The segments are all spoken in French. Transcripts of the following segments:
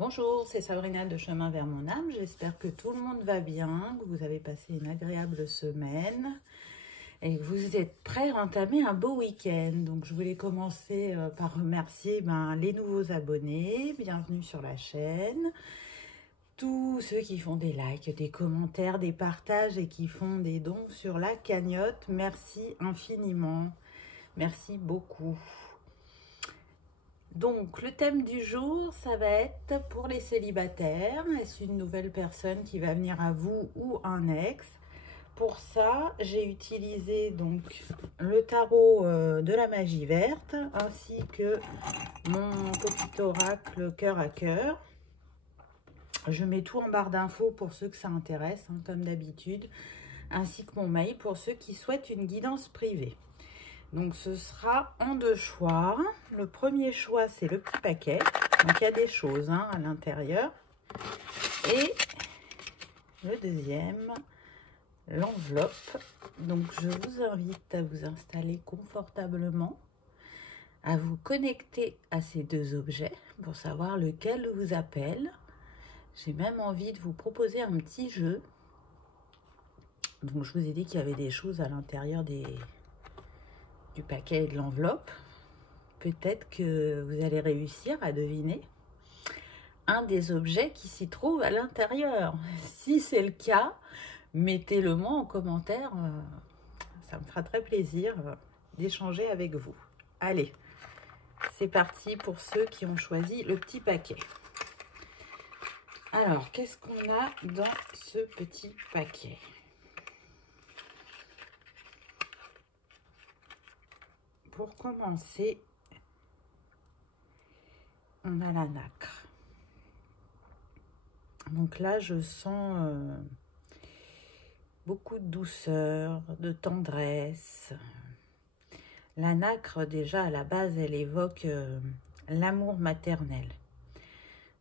Bonjour, c'est Sabrina de Chemin vers mon âme. J'espère que tout le monde va bien, que vous avez passé une agréable semaine et que vous êtes prêts à entamer un beau week-end. Donc, je voulais commencer par remercier les nouveaux abonnés. Bienvenue sur la chaîne. Tous ceux qui font des likes, des commentaires, des partages et qui font des dons sur la cagnotte. Merci infiniment. Merci beaucoup. Donc, le thème du jour, ça va être pour les célibataires. Est-ce une nouvelle personne qui va venir à vous ou un ex? Pour ça, j'ai utilisé donc le tarot de la magie verte ainsi que mon petit oracle cœur à cœur. Je mets tout en barre d'infos pour ceux que ça intéresse, comme d'habitude, ainsi que mon mail pour ceux qui souhaitent une guidance privée. Donc, ce sera en deux choix. Le premier choix, c'est le petit paquet. Donc, il y a des choses à l'intérieur. Et le deuxième, l'enveloppe. Donc, je vous invite à vous installer confortablement, à vous connecter à ces deux objets pour savoir lequel vous appelle. J'ai même envie de vous proposer un petit jeu. Donc, je vous ai dit qu'il y avait des choses à l'intérieur du paquet et de l'enveloppe. Peut-être que vous allez réussir à deviner un des objets qui s'y trouve à l'intérieur. Si c'est le cas, mettez-le moi en commentaire. Ça me fera très plaisir d'échanger avec vous. Allez, c'est parti pour ceux qui ont choisi le petit paquet. Alors, qu'est-ce qu'on a dans ce petit paquet ? Pour commencer, on a la nacre. Donc là, je sens beaucoup de douceur, de tendresse. La nacre, déjà, à la base, elle évoque l'amour maternel.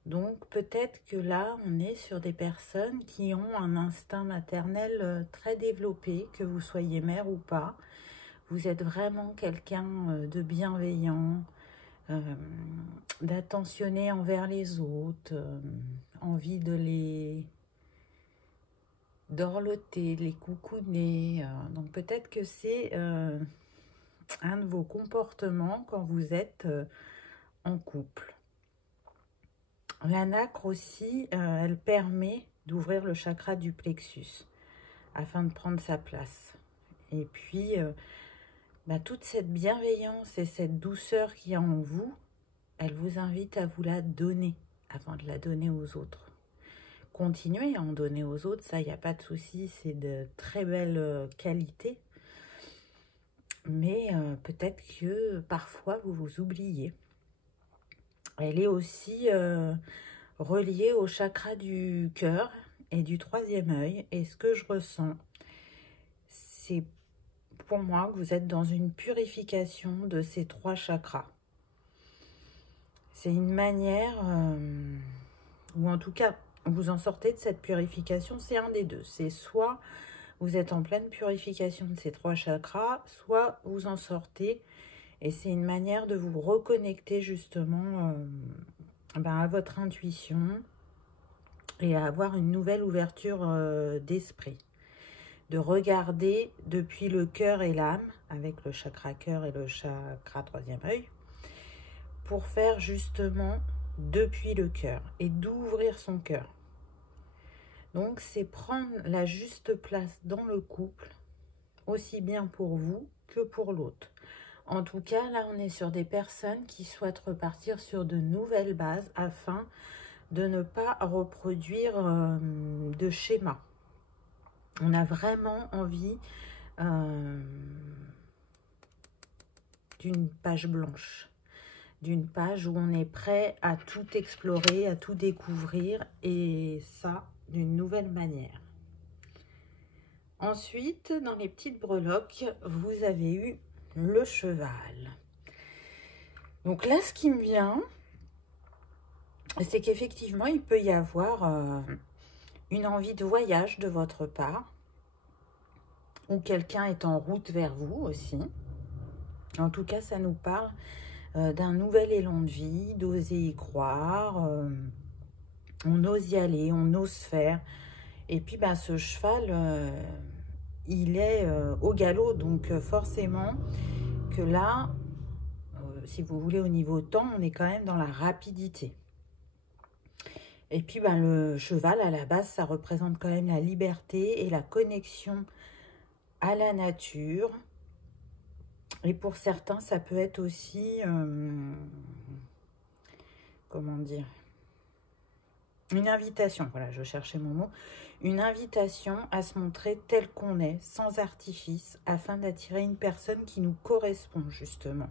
Donc, peut-être que là, on est sur des personnes qui ont un instinct maternel très développé, que vous soyez mère ou pas. Vous êtes vraiment quelqu'un de bienveillant, d'attentionné envers les autres, envie de les dorloter, de les coucouner. Donc peut-être que c'est un de vos comportements quand vous êtes en couple. La nacre aussi, elle permet d'ouvrir le chakra du plexus afin de prendre sa place. Et puis, toute cette bienveillance et cette douceur qu'il y a en vous, elle vous invite à vous la donner avant de la donner aux autres. Continuez à en donner aux autres, ça, il n'y a pas de souci, c'est de très belle qualité. Mais peut-être que parfois, vous vous oubliez. Elle est aussi reliée au chakra du cœur et du troisième œil. Et ce que je ressens, c'est pour moi que vous êtes dans une purification de ces trois chakras. C'est une manière, ou en tout cas, vous en sortez de cette purification, c'est un des deux. C'est soit vous êtes en pleine purification de ces trois chakras, soit vous en sortez. Et c'est une manière de vous reconnecter justement à votre intuition et à avoir une nouvelle ouverture d'esprit. De regarder depuis le cœur et l'âme, avec le chakra cœur et le chakra troisième œil, pour faire justement depuis le cœur et d'ouvrir son cœur. Donc, c'est prendre la juste place dans le couple, aussi bien pour vous que pour l'autre. En tout cas, là, on est sur des personnes qui souhaitent repartir sur de nouvelles bases afin de ne pas reproduire de schéma. On a vraiment envie d'une page blanche, d'une page où on est prêt à tout explorer, à tout découvrir, et ça, d'une nouvelle manière. Ensuite, dans les petites breloques, vous avez eu le cheval. Donc là, ce qui me vient, c'est qu'effectivement, il peut y avoir une envie de voyage de votre part, ou quelqu'un est en route vers vous aussi. En tout cas, ça nous parle d'un nouvel élan de vie, d'oser y croire, On ose y aller, on ose faire. Et puis, ben, ce cheval, il est au galop. Donc, forcément que là, si vous voulez, au niveau temps, on est quand même dans la rapidité. Et puis, ben, le cheval, à la base, ça représente quand même la liberté et la connexion à la nature. Et pour certains, ça peut être aussi, comment dire, une invitation. Voilà, je cherchais mon mot. Une invitation à se montrer tel qu'on est, sans artifice, afin d'attirer une personne qui nous correspond, justement.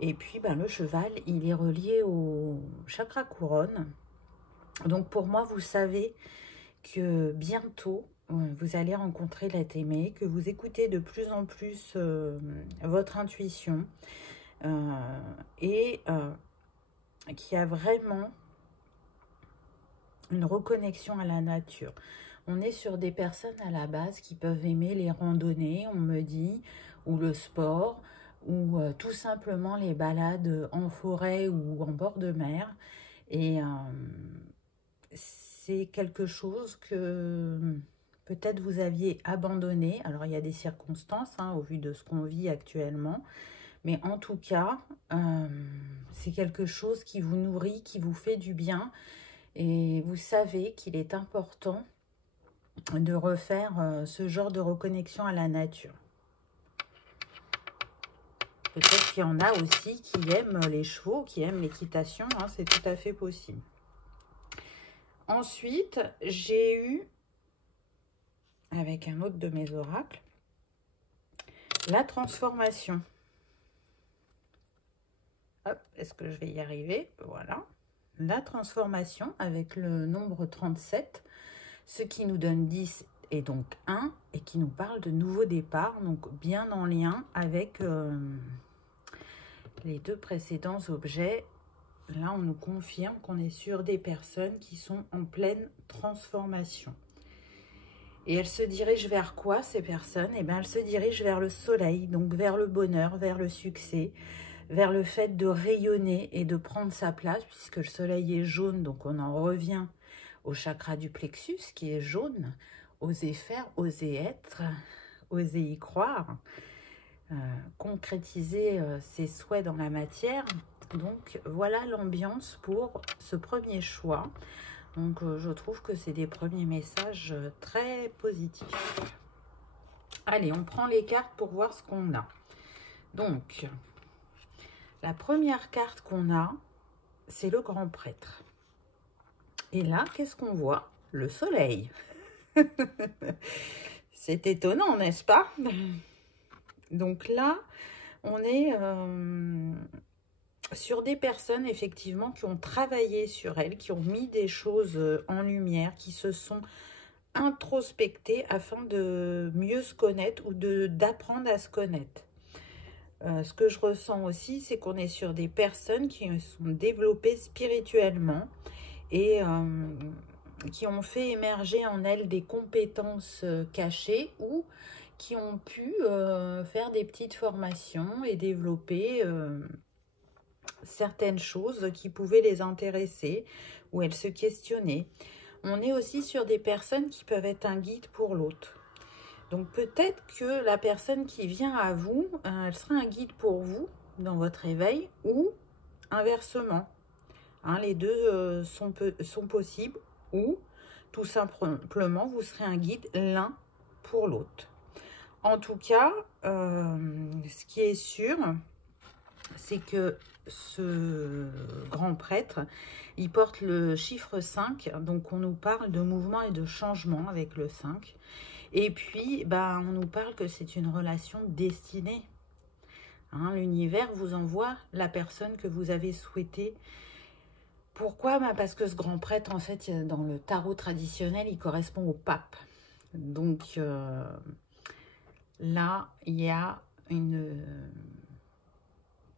Et puis, ben, le cheval, il est relié au chakra couronne. Donc, pour moi, vous savez que bientôt, vous allez rencontrer l'être aimé, que vous écoutez de plus en plus votre intuition et qu'il y a vraiment une reconnexion à la nature. On est sur des personnes à la base qui peuvent aimer les randonnées, on me dit, ou le sport, ou tout simplement les balades en forêt ou en bord de mer. Et c'est quelque chose que peut-être vous aviez abandonné. Alors, il y a des circonstances, hein, au vu de ce qu'on vit actuellement. Mais en tout cas, c'est quelque chose qui vous nourrit, qui vous fait du bien. Et vous savez qu'il est important de refaire ce genre de reconnexion à la nature. Peut-être qu'il y en a aussi qui aiment les chevaux, qui aiment l'équitation, hein, c'est tout à fait possible. Ensuite, j'ai eu, avec un autre de mes oracles, la transformation. Hop, est-ce que je vais y arriver? Voilà. La transformation avec le nombre 37, ce qui nous donne 10 et donc 1, et qui nous parle de nouveau départ, donc bien en lien avec les deux précédents objets. Là, on nous confirme qu'on est sur des personnes qui sont en pleine transformation. Et elles se dirigent vers quoi, ces personnes? Eh bien, elles se dirigent vers le soleil, donc vers le bonheur, vers le succès, vers le fait de rayonner et de prendre sa place, puisque le soleil est jaune, donc on en revient au chakra du plexus qui est jaune. Oser faire, oser être, oser y croire, concrétiser ses souhaits dans la matière. Donc voilà l'ambiance pour ce premier choix. Donc je trouve que c'est des premiers messages très positifs. Allez, on prend les cartes pour voir ce qu'on a. Donc, la première carte qu'on a, c'est le grand prêtre. Et là, qu'est-ce qu'on voit? Le soleil. C'est étonnant, n'est-ce pas? Donc là, on est sur des personnes, effectivement, qui ont travaillé sur elles, qui ont mis des choses en lumière, qui se sont introspectées afin de mieux se connaître ou d'apprendre à se connaître. Ce que je ressens aussi, c'est qu'on est sur des personnes qui sont développées spirituellement et qui ont fait émerger en elles des compétences cachées ou qui ont pu faire des petites formations et développer certaines choses qui pouvaient les intéresser, où elles se questionnaient. On est aussi sur des personnes qui peuvent être un guide pour l'autre. Donc peut-être que la personne qui vient à vous, elle sera un guide pour vous dans votre éveil ou inversement. Hein, les deux sont possibles ou tout simplement vous serez un guide l'un pour l'autre. En tout cas, ce qui est sûr, c'est que ce grand prêtre, il porte le chiffre 5, donc on nous parle de mouvement et de changement avec le 5. Et puis, on nous parle que c'est une relation destinée. Hein, l'univers vous envoie la personne que vous avez souhaité. Pourquoi? Parce que ce grand prêtre, en fait, dans le tarot traditionnel, il correspond au pape. Donc, là, il y a une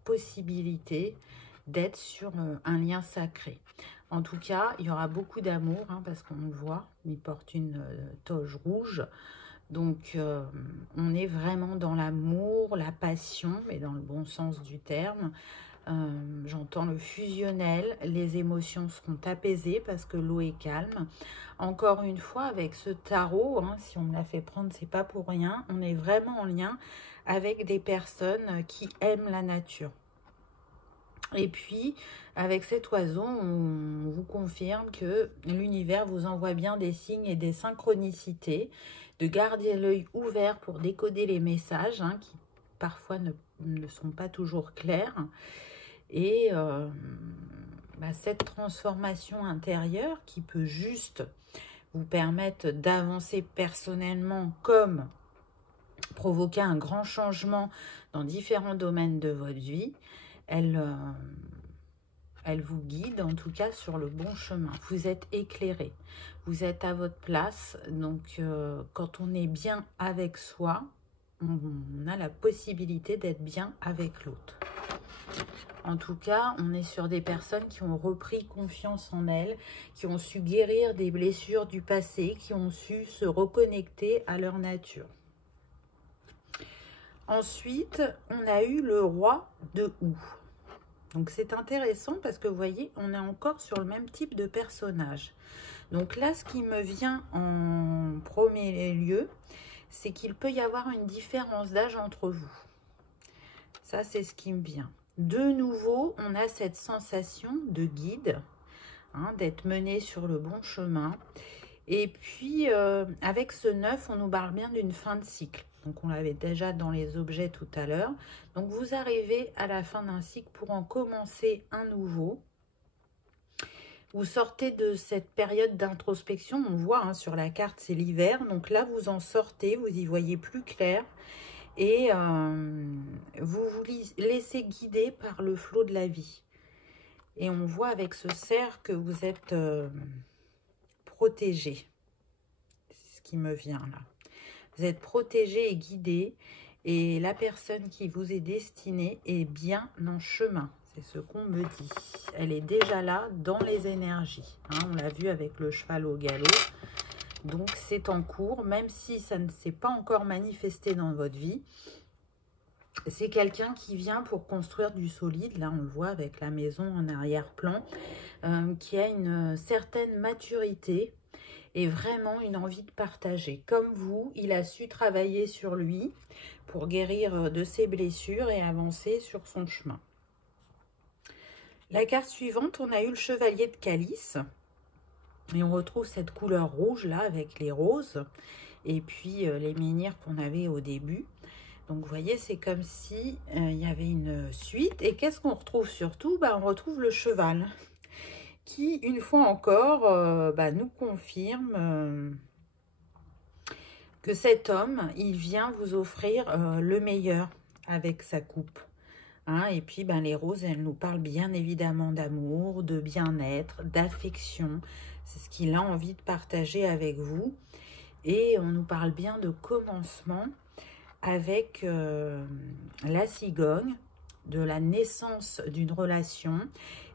possibilité d'être sur un lien sacré. En tout cas, il y aura beaucoup d'amour, hein, parce qu'on le voit, il porte une toge rouge. Donc, on est vraiment dans l'amour, la passion, mais dans le bon sens du terme. J'entends le fusionnel, les émotions seront apaisées parce que l'eau est calme. Encore une fois, avec ce tarot, hein, si on me l'a fait prendre, c'est pas pour rien. On est vraiment en lien avec des personnes qui aiment la nature. Et puis, avec cet oiseau, on vous confirme que l'univers vous envoie bien des signes et des synchronicités, de garder l'œil ouvert pour décoder les messages, hein, qui parfois ne sont pas toujours clairs. Et cette transformation intérieure qui peut juste vous permettre d'avancer personnellement comme provoquer un grand changement dans différents domaines de votre vie, elle vous guide en tout cas sur le bon chemin. Vous êtes éclairé, vous êtes à votre place. Donc quand on est bien avec soi, on a la possibilité d'être bien avec l'autre. En tout cas, on est sur des personnes qui ont repris confiance en elles, qui ont su guérir des blessures du passé, qui ont su se reconnecter à leur nature. Ensuite, on a eu le roi de houx. Donc c'est intéressant parce que vous voyez, on est encore sur le même type de personnage. Donc là, ce qui me vient en premier lieu, c'est qu'il peut y avoir une différence d'âge entre vous. Ça, c'est ce qui me vient. De nouveau, on a cette sensation de guide, hein, d'être mené sur le bon chemin. Et puis, avec ce 9, on nous parle bien d'une fin de cycle. Donc, on l'avait déjà dans les objets tout à l'heure. Donc, vous arrivez à la fin d'un cycle pour en commencer un nouveau. Vous sortez de cette période d'introspection. On voit hein, sur la carte, c'est l'hiver. Donc là, vous en sortez, vous y voyez plus clair. Et vous vous laissez guider par le flot de la vie. Et on voit avec ce cerf que vous êtes protégé. C'est ce qui me vient là. Vous êtes protégé et guidé. Et la personne qui vous est destinée est bien en chemin. C'est ce qu'on me dit. Elle est déjà là dans les énergies. Hein, on l'a vu avec le cheval au galop. Donc, c'est en cours, même si ça ne s'est pas encore manifesté dans votre vie. C'est quelqu'un qui vient pour construire du solide. Là, on le voit avec la maison en arrière-plan, qui a une certaine maturité et vraiment une envie de partager. Comme vous, il a su travailler sur lui pour guérir de ses blessures et avancer sur son chemin. La carte suivante, on a eu le chevalier de calice. Et on retrouve cette couleur rouge là avec les roses et puis les menhirs qu'on avait au début. Donc vous voyez, c'est comme si il y avait une suite. Et qu'est-ce qu'on retrouve surtout? On retrouve le cheval qui, une fois encore, nous confirme que cet homme, il vient vous offrir le meilleur avec sa coupe. Hein, et puis, les roses, elles nous parlent bien évidemment d'amour, de bien-être, d'affection. C'est ce qu'il a envie de partager avec vous. Et on nous parle bien de commencement avec la cigogne, de la naissance d'une relation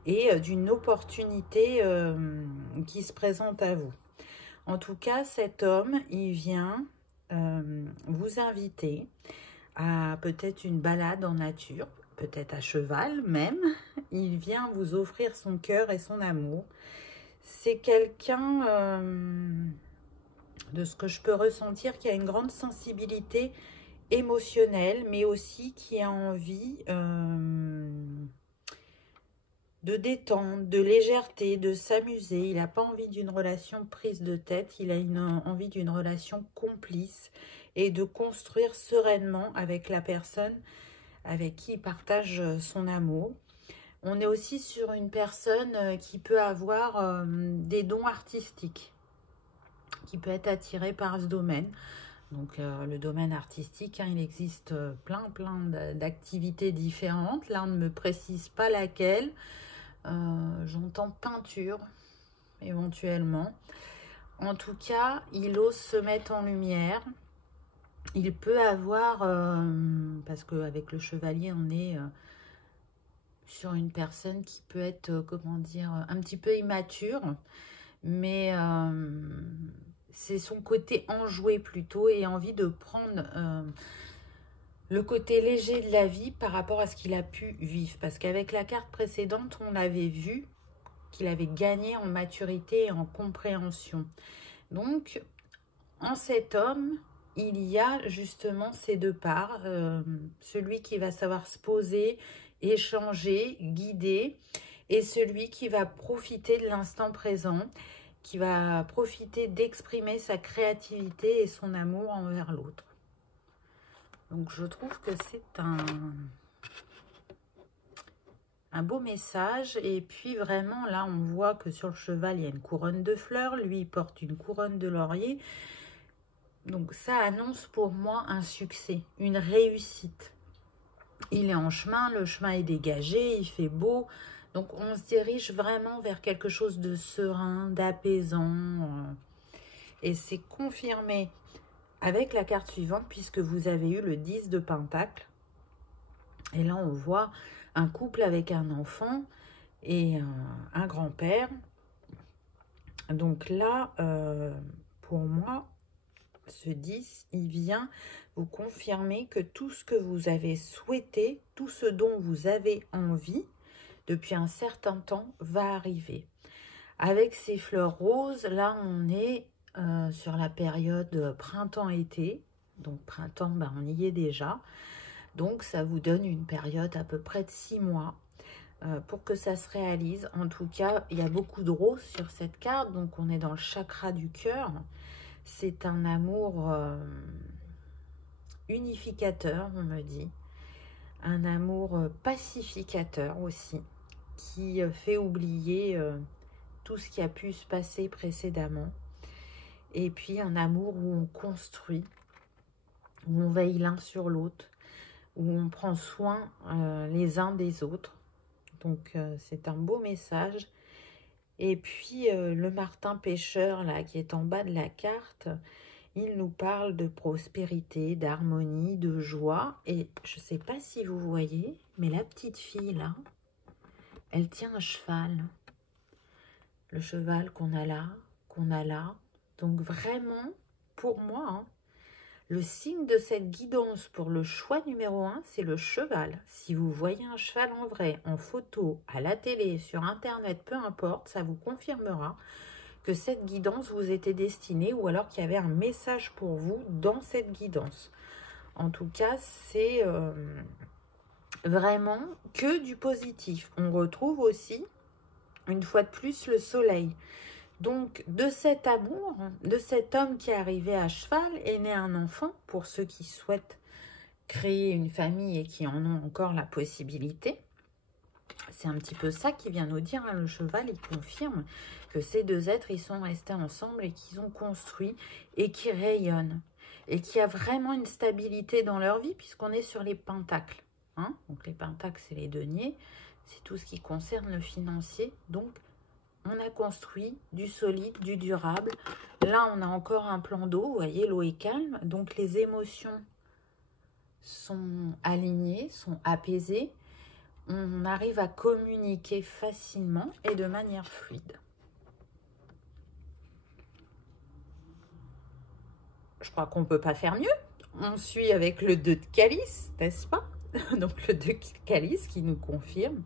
et d'une opportunité qui se présente à vous. En tout cas, cet homme, il vient vous inviter à peut-être une balade en nature, peut-être à cheval même. Il vient vous offrir son cœur et son amour. C'est quelqu'un, de ce que je peux ressentir, qui a une grande sensibilité émotionnelle, mais aussi qui a envie de détente, de légèreté, de s'amuser. Il n'a pas envie d'une relation prise de tête, il a envie d'une relation complice et de construire sereinement avec la personne avec qui il partage son amour. On est aussi sur une personne qui peut avoir des dons artistiques, qui peut être attirée par ce domaine. Donc le domaine artistique, hein, il existe plein d'activités différentes. Là, on ne me précise pas laquelle. J'entends peinture, éventuellement. En tout cas, il ose se mettre en lumière. Il peut avoir, parce qu'avec le chevalier, on est sur une personne qui peut être, comment dire, un petit peu immature, mais c'est son côté enjoué plutôt et envie de prendre le côté léger de la vie par rapport à ce qu'il a pu vivre. Parce qu'avec la carte précédente, on avait vu qu'il avait gagné en maturité et en compréhension. Donc, en cet homme, il y a justement ces deux parts. Celui qui va savoir se poser, échanger, guider, et celui qui va profiter de l'instant présent, qui va profiter d'exprimer sa créativité et son amour envers l'autre. Donc, je trouve que c'est un beau message. Et puis, vraiment, là, on voit que sur le cheval, il y a une couronne de fleurs. Lui, il porte une couronne de laurier. Donc, ça annonce pour moi un succès, une réussite. Il est en chemin, le chemin est dégagé, il fait beau. Donc, on se dirige vraiment vers quelque chose de serein, d'apaisant. Et c'est confirmé avec la carte suivante, puisque vous avez eu le 10 de Pentacle. Et là, on voit un couple avec un enfant et un grand-père. Donc là, pour moi, ce 10, il vient vous confirmer que tout ce que vous avez souhaité, tout ce dont vous avez envie, depuis un certain temps, va arriver. Avec ces fleurs roses, là, on est sur la période printemps-été. Donc, printemps, ben, on y est déjà. Donc, ça vous donne une période à peu près de 6 mois pour que ça se réalise. En tout cas, il y a beaucoup de roses sur cette carte. Donc, on est dans le chakra du cœur. C'est un amour unificateur, on me dit. Un amour pacificateur aussi, qui fait oublier tout ce qui a pu se passer précédemment. Et puis, un amour où on construit, où on veille l'un sur l'autre, où on prend soin les uns des autres. Donc, c'est un beau message. Et puis, le martin pêcheur, là, qui est en bas de la carte, il nous parle de prospérité, d'harmonie, de joie. Et je ne sais pas si vous voyez, mais la petite fille, là, elle tient un cheval. Le cheval qu'on a là, Donc, vraiment, pour moi, hein, le signe de cette guidance pour le choix numéro 1, c'est le cheval. Si vous voyez un cheval en vrai, en photo, à la télé, sur Internet, peu importe, ça vous confirmera que cette guidance vous était destinée ou alors qu'il y avait un message pour vous dans cette guidance. En tout cas, c'est vraiment que du positif. On retrouve aussi, une fois de plus, le soleil. Donc, de cet amour, de cet homme qui est arrivé à cheval, est né un enfant, pour ceux qui souhaitent créer une famille et qui en ont encore la possibilité. C'est un petit peu ça qui vient nous dire, hein, le cheval, il confirme que ces deux êtres, ils sont restés ensemble et qu'ils ont construit et qui rayonnent. Et qu'il y a vraiment une stabilité dans leur vie, puisqu'on est sur les pentacles. Hein. Donc, les pentacles, c'est les deniers, c'est tout ce qui concerne le financier. Donc, on a construit du solide, du durable. Là, on a encore un plan d'eau. Vous voyez, l'eau est calme. Donc, les émotions sont alignées, sont apaisées. On arrive à communiquer facilement et de manière fluide. Je crois qu'on ne peut pas faire mieux. On suit avec le 2 de calice, n'est-ce pas? Donc, le 2 de calice qui nous confirme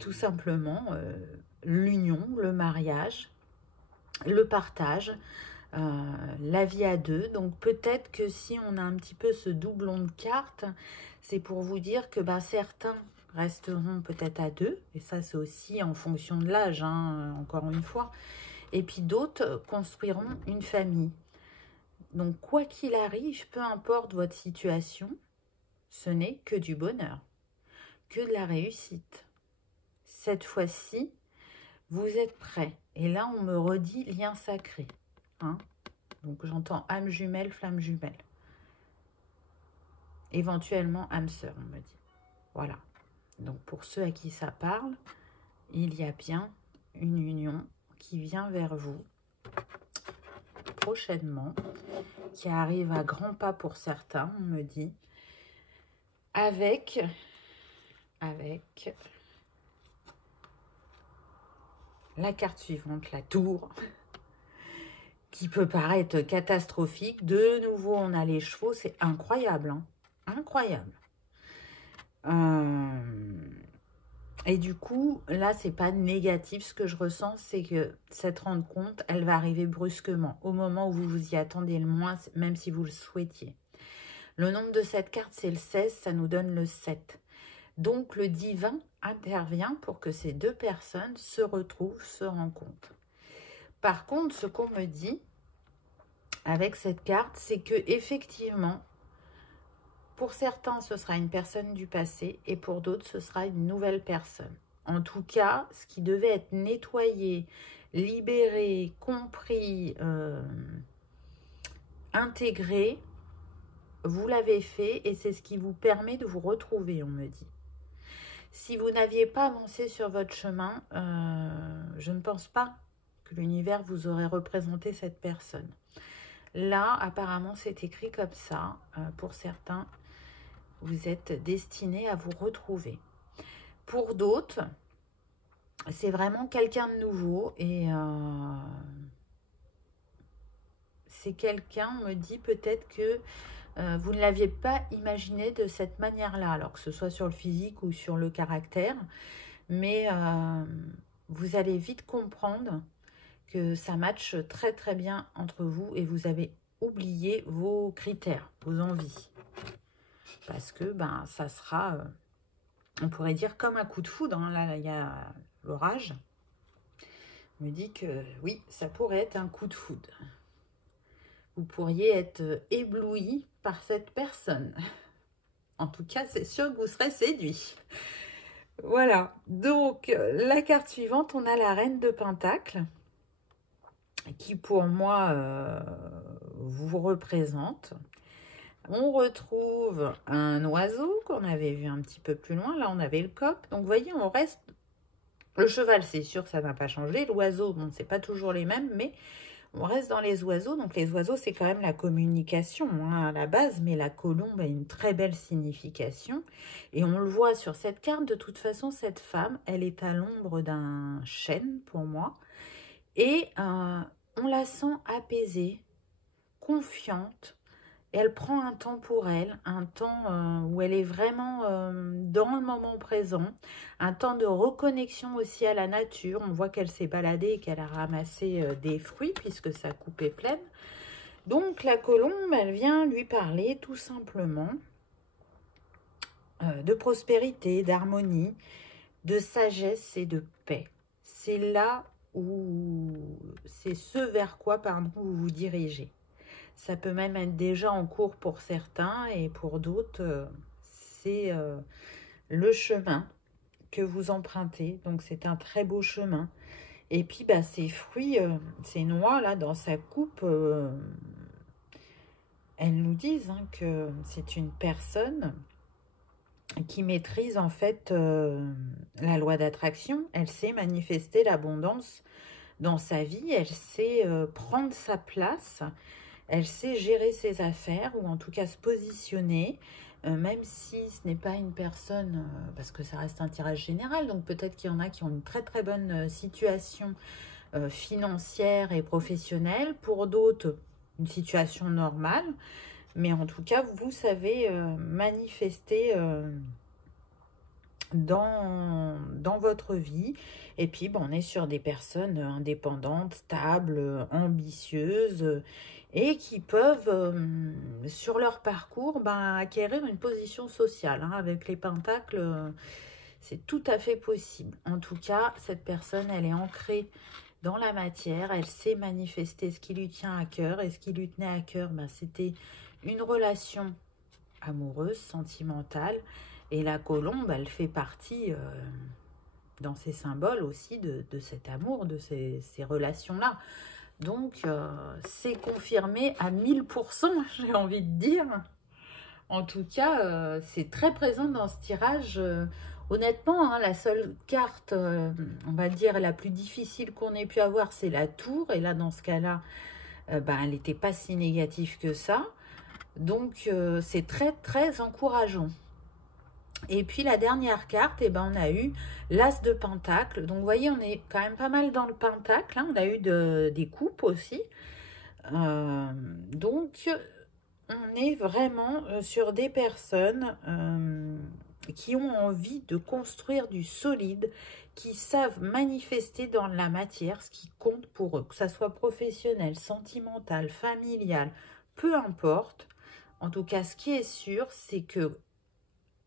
tout simplement l'union, le mariage, le partage, la vie à deux. Donc peut-être que si on a un petit peu ce doublon de cartes, c'est pour vous dire que certains resteront peut-être à deux, et ça c'est aussi en fonction de l'âge, hein, encore une fois, et puis d'autres construiront une famille. Donc quoi qu'il arrive, peu importe votre situation, ce n'est que du bonheur, que de la réussite. Cette fois-ci, vous êtes prêts. Et là, on me redit lien sacré. Hein? Donc, j'entends âme jumelle, flamme jumelle. Éventuellement, âme sœur, on me dit. Voilà. Donc, pour ceux à qui ça parle, il y a bien une union qui vient vers vous prochainement, qui arrive à grands pas pour certains, on me dit, avec la carte suivante, la tour, qui peut paraître catastrophique. De nouveau, on a les chevaux, c'est incroyable. Hein. incroyable. Et du coup, là, c'est pas négatif. Ce que je ressens, c'est que cette rencontre, elle va arriver brusquement, au moment où vous vous y attendez le moins, même si vous le souhaitiez. Le nombre de cette carte, c'est le 16, ça nous donne le 7. Donc, le divin intervient pour que ces deux personnes se retrouvent, se rencontrent. Par contre, ce qu'on me dit avec cette carte, c'est que effectivement, pour certains, ce sera une personne du passé et pour d'autres, ce sera une nouvelle personne. En tout cas, ce qui devait être nettoyé, libéré, compris, intégré, vous l'avez fait et c'est ce qui vous permet de vous retrouver, on me dit. Si vous n'aviez pas avancé sur votre chemin, je ne pense pas que l'univers vous aurait représenté cette personne. Là, apparemment, c'est écrit comme ça. Pour certains, vous êtes destinés à vous retrouver. Pour d'autres, c'est vraiment quelqu'un de nouveau et c'est quelqu'un, on me dit peut-être que vous ne l'aviez pas imaginé de cette manière-là, alors que ce soit sur le physique ou sur le caractère, mais vous allez vite comprendre que ça matche très très bien entre vous et vous avez oublié vos critères, vos envies. Parce que ça sera, on pourrait dire comme un coup de foudre, hein. Là, il y a l'orage. On me dit que oui, ça pourrait être un coup de foudre. Vous pourriez être ébloui par cette personne. En tout cas, c'est sûr que vous serez séduit. Voilà, donc la carte suivante, on a la Reine de Pentacle, qui pour moi vous représente. On retrouve un oiseau qu'on avait vu un petit peu plus loin. Là, on avait le coq. Donc, vous voyez, on reste... Le cheval, c'est sûr, ça n'a pas changé. L'oiseau, bon, c'est pas toujours les mêmes, mais on reste dans les oiseaux. Donc, les oiseaux, c'est quand même la communication hein, à la base, mais la colombe a une très belle signification. Et on le voit sur cette carte. De toute façon, cette femme, elle est à l'ombre d'un chêne, pour moi. Et on la sent apaisée, confiante. Elle prend un temps pour elle, un temps où elle est vraiment dans le moment présent, un temps de reconnexion aussi à la nature. On voit qu'elle s'est baladée et qu'elle a ramassé des fruits puisque sa coupe est pleine. Donc la colombe, elle vient lui parler tout simplement de prospérité, d'harmonie, de sagesse et de paix. C'est là où c'est ce vers quoi vous vous dirigez. Ça peut même être déjà en cours pour certains et pour d'autres, c'est le chemin que vous empruntez. Donc, c'est un très beau chemin. Et puis, ces fruits, ces noix, là, dans sa coupe, elles nous disent hein, que c'est une personne qui maîtrise en fait la loi d'attraction. Elle sait manifester l'abondance dans sa vie. Elle sait prendre sa place. Elle sait gérer ses affaires ou en tout cas se positionner, même si ce n'est pas une personne, parce que ça reste un tirage général, donc peut-être qu'il y en a qui ont une très très bonne situation financière et professionnelle, pour d'autres une situation normale, mais en tout cas vous savez manifester dans votre vie. Et puis on est sur des personnes indépendantes, stables, ambitieuses et qui peuvent sur leur parcours acquérir une position sociale hein. Avec les pentacles c'est tout à fait possible. En tout cas cette personne elle est ancrée dans la matière, elle sait manifester ce qui lui tient à cœur. Et ce qui lui tenait à cœur c'était une relation amoureuse, sentimentale. Et la colombe, elle fait partie, dans ses symboles aussi, de cet amour, de ces relations-là. Donc, c'est confirmé à 1000%, j'ai envie de dire. En tout cas, c'est très présent dans ce tirage. Honnêtement, hein, la seule carte, on va dire, la plus difficile qu'on ait pu avoir, c'est la tour. Et là, dans ce cas-là, elle n'était pas si négative que ça. Donc, c'est très, très encourageant. Et puis la dernière carte, on a eu l'As de Pentacle. Donc vous voyez, on est quand même pas mal dans le Pentacle. Hein. On a eu des coupes aussi. Donc on est vraiment sur des personnes qui ont envie de construire du solide, qui savent manifester dans la matière ce qui compte pour eux, que ça soit professionnel, sentimental, familial, peu importe. En tout cas, ce qui est sûr, c'est que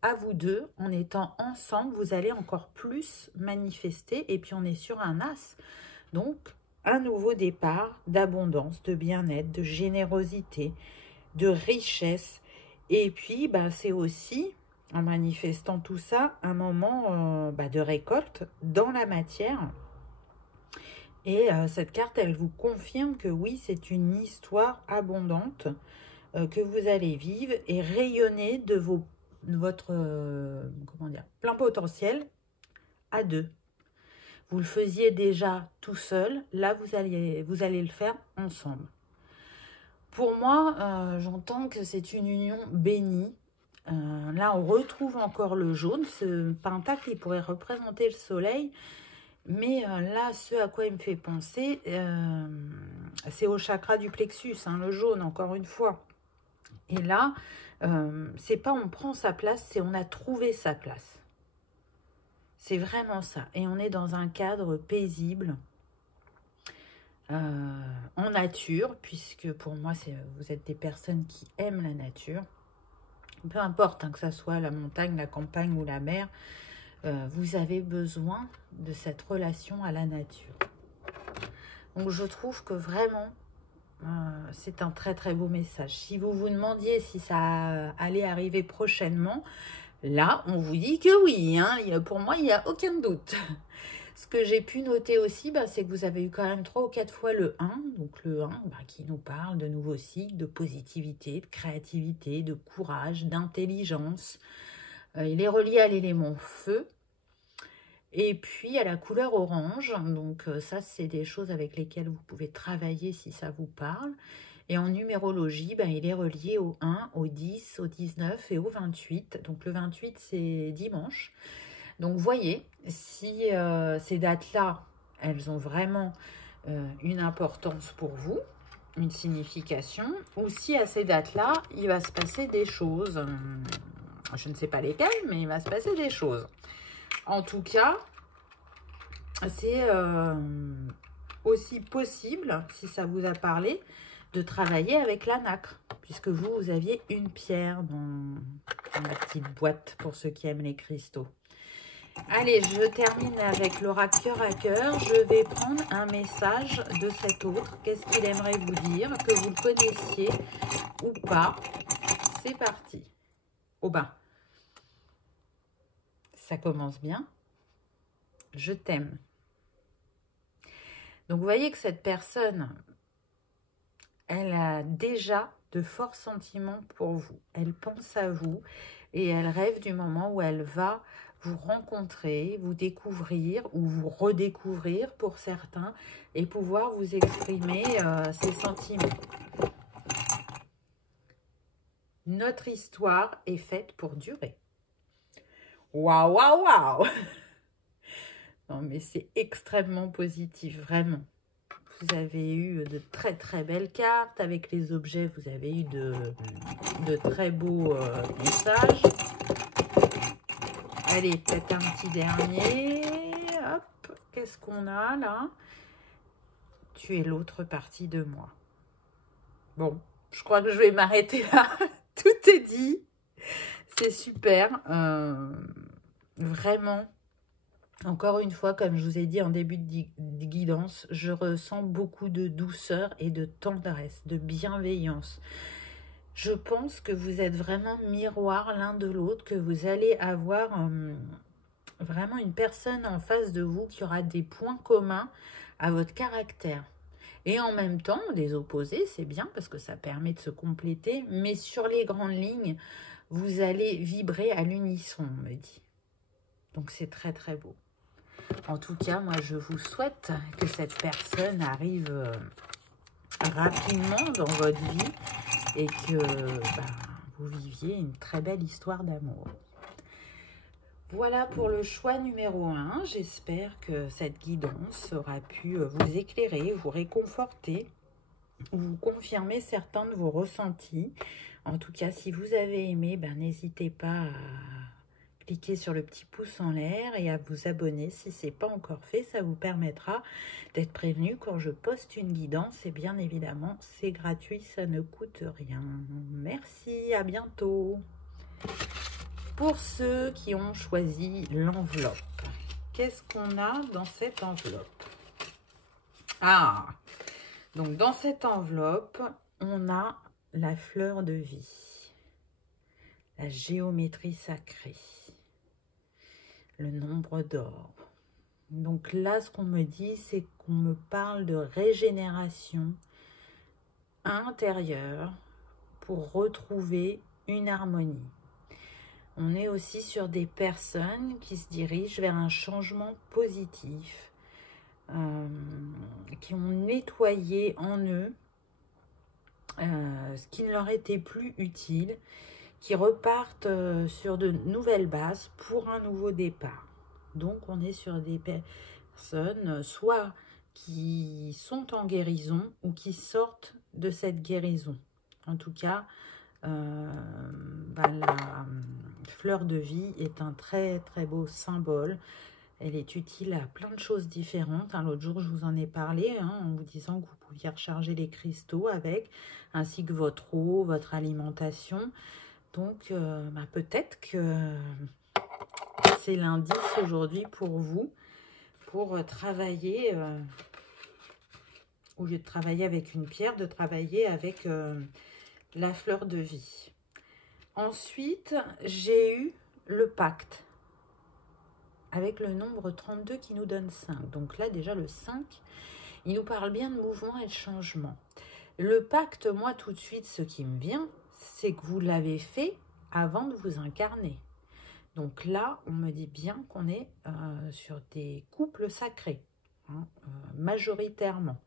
à vous deux, en étant ensemble, vous allez encore plus manifester. Et puis, on est sur un as. Donc, un nouveau départ d'abondance, de bien-être, de générosité, de richesse. Et puis, bah, c'est aussi, en manifestant tout ça, un moment de récolte dans la matière. Et cette carte, elle vous confirme que oui, c'est une histoire abondante que vous allez vivre et rayonner de votre comment dire, plein potentiel à deux. Vous le faisiez déjà tout seul, là vous allez le faire ensemble. Pour moi, j'entends que c'est une union bénie. Là, on retrouve encore le jaune. Ce pentacle, il pourrait représenter le soleil. Mais là, ce à quoi il me fait penser, c'est au chakra du plexus, hein, le jaune, encore une fois. Et là, c'est pas on prend sa place, c'est on a trouvé sa place. C'est vraiment ça. Et on est dans un cadre paisible, en nature, puisque pour moi, vous êtes des personnes qui aiment la nature. Peu importe, hein, que ça soit la montagne, la campagne ou la mer, vous avez besoin de cette relation à la nature. Donc, je trouve que vraiment, c'est un très très beau message. Si vous vous demandiez si ça allait arriver prochainement, là, on vous dit que oui. Hein, pour moi, il n'y a aucun doute. Ce que j'ai pu noter aussi, c'est que vous avez eu quand même 3 ou 4 fois le 1. Donc le 1 qui nous parle de nouveaux cycles, de positivité, de créativité, de courage, d'intelligence. Il est relié à l'élément feu. Et puis à la couleur orange. Donc ça, c'est des choses avec lesquelles vous pouvez travailler si ça vous parle. Et en numérologie, il est relié au 1, au 10, au 19 et au 28. Donc le 28, c'est dimanche. Donc, vous voyez, si ces dates-là, elles ont vraiment une importance pour vous, une signification, ou si à ces dates-là, il va se passer des choses. Je ne sais pas lesquelles, mais il va se passer des choses. En tout cas, c'est aussi possible, si ça vous a parlé, de travailler avec la nacre, puisque vous aviez une pierre dans la petite boîte pour ceux qui aiment les cristaux. Allez, je termine avec l'oracle cœur à cœur. Je vais prendre un message de cet autre. Qu'est-ce qu'il aimerait vous dire, que vous le connaissiez ou pas. C'est parti. Oh ça commence bien. Je t'aime. Donc, vous voyez que cette personne, elle a déjà de forts sentiments pour vous. Elle pense à vous et elle rêve du moment où elle va vous rencontrer, vous découvrir ou vous redécouvrir pour certains et pouvoir vous exprimer ses sentiments. Notre histoire est faite pour durer. Waouh, waouh, waouh! Non, mais c'est extrêmement positif, vraiment. Vous avez eu de très très belles cartes. Avec les objets, vous avez eu de très beaux messages. Allez, peut-être un petit dernier. Hop, qu'est-ce qu'on a là? Tu es l'autre partie de moi. Bon, je crois que je vais m'arrêter là. Tout est dit. C'est super. Vraiment, encore une fois, comme je vous ai dit en début de guidance, je ressens beaucoup de douceur et de tendresse, de bienveillance. Je pense que vous êtes vraiment miroir l'un de l'autre, que vous allez avoir vraiment une personne en face de vous qui aura des points communs à votre caractère. Et en même temps, des opposés, c'est bien parce que ça permet de se compléter. Mais sur les grandes lignes, vous allez vibrer à l'unisson, on me dit. Donc, c'est très, très beau. En tout cas, moi, je vous souhaite que cette personne arrive rapidement dans votre vie et que vous viviez une très belle histoire d'amour. Voilà pour le choix numéro 1. J'espère que cette guidance aura pu vous éclairer, vous réconforter, vous confirmer certains de vos ressentis. En tout cas, si vous avez aimé, ben, n'hésitez pas à cliquer sur le petit pouce en l'air et à vous abonner si ce n'est pas encore fait. Ça vous permettra d'être prévenu quand je poste une guidance. Et bien évidemment, c'est gratuit, ça ne coûte rien. Merci, à bientôt. Pour ceux qui ont choisi l'enveloppe, qu'est-ce qu'on a dans cette enveloppe? Ah, donc dans cette enveloppe, on a la fleur de vie, la géométrie sacrée, le nombre d'or. Donc là, ce qu'on me dit, c'est qu'on me parle de régénération intérieure pour retrouver une harmonie. On est aussi sur des personnes qui se dirigent vers un changement positif, qui ont nettoyé en eux ce qui ne leur était plus utile, qui repartent sur de nouvelles bases pour un nouveau départ. Donc on est sur des personnes soit qui sont en guérison ou qui sortent de cette guérison. En tout cas, la fleur de vie est un très très beau symbole. Elle est utile à plein de choses différentes. L'autre jour, je vous en ai parlé en vous disant que vous pouviez recharger les cristaux avec, ainsi que votre eau, votre alimentation. Donc, peut-être que c'est l'indice aujourd'hui pour vous, pour travailler, au lieu de travailler avec une pierre, de travailler avec la fleur de vie. Ensuite, j'ai eu le pacte avec le nombre 32 qui nous donne 5. Donc là, déjà, le 5, il nous parle bien de mouvement et de changement. Le pacte, moi, tout de suite, ce qui me vient, c'est que vous l'avez fait avant de vous incarner. Donc là, on me dit bien qu'on est sur des couples sacrés, majoritairement.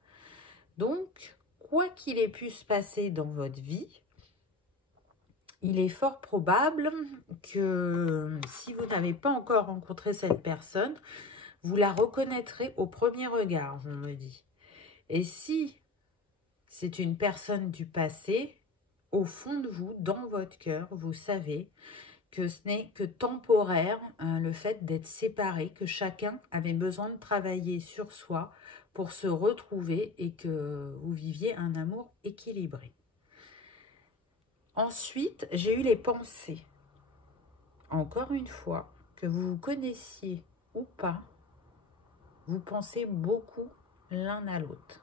Donc, quoi qu'il ait pu se passer dans votre vie, il est fort probable que si vous n'avez pas encore rencontré cette personne, vous la reconnaîtrez au premier regard, on me dit. Et si c'est une personne du passé, au fond de vous, dans votre cœur, vous savez que ce n'est que temporaire, le fait d'être séparés, que chacun avait besoin de travailler sur soi pour se retrouver et que vous viviez un amour équilibré. Ensuite, j'ai eu les pensées. Encore une fois, que vous vous connaissiez ou pas, vous pensez beaucoup l'un à l'autre.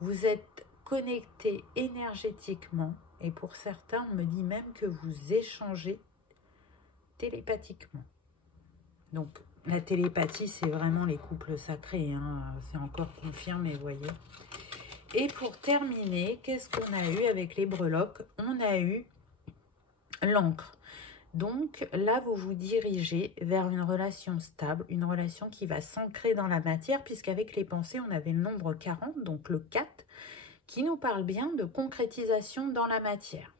Vous êtes connectés énergétiquement et pour certains, on me dit même que vous échangez télépathiquement. Donc, la télépathie, c'est vraiment les couples sacrés. C'est encore confirmé, vous voyez. Et pour terminer, qu'est-ce qu'on a eu avec les breloques? On a eu l'encre. Donc là, vous vous dirigez vers une relation stable, une relation qui va s'ancrer dans la matière, puisqu'avec les pensées, on avait le nombre 40, donc le 4, qui nous parle bien de concrétisation dans la matière.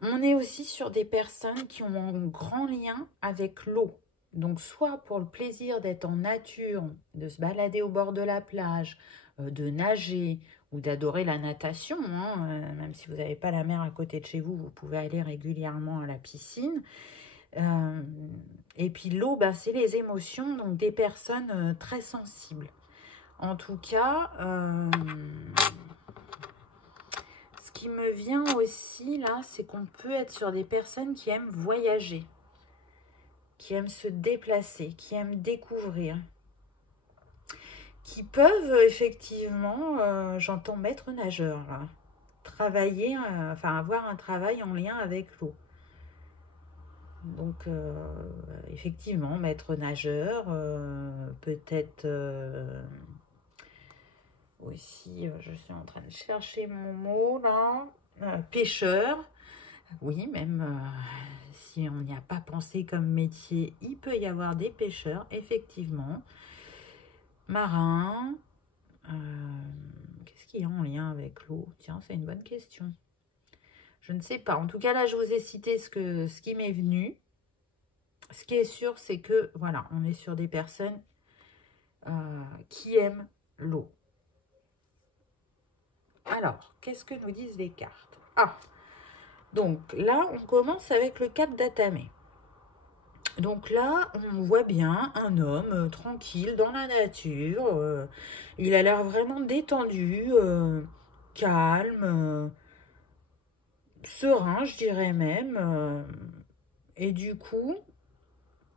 On est aussi sur des personnes qui ont un grand lien avec l'eau. Donc soit pour le plaisir d'être en nature, de se balader au bord de la plage, de nager ou d'adorer la natation, même si vous n'avez pas la mer à côté de chez vous, vous pouvez aller régulièrement à la piscine. Et puis l'eau, c'est les émotions, donc des personnes très sensibles. En tout cas, ce qui me vient aussi là, c'est qu'on peut être sur des personnes qui aiment voyager, qui aiment se déplacer, qui aiment découvrir, qui peuvent effectivement, j'entends maître nageur là, travailler, avoir un travail en lien avec l'eau. Donc effectivement, maître nageur, peut-être aussi, je suis en train de chercher mon mot là, pêcheur. Oui, même si on n'y a pas pensé comme métier, il peut y avoir des pêcheurs, effectivement. Marin, qu'est-ce qu'il y a en lien avec l'eau? Tiens, c'est une bonne question. Je ne sais pas. En tout cas, là, je vous ai cité ce qui m'est venu. Ce qui est sûr, c'est que, voilà, on est sur des personnes qui aiment l'eau. Alors, qu'est-ce que nous disent les cartes? Ah, donc là, on commence avec le 4 d'Atame. Donc là, on voit bien un homme tranquille dans la nature. Il a l'air vraiment détendu, calme, serein, je dirais même. Et du coup,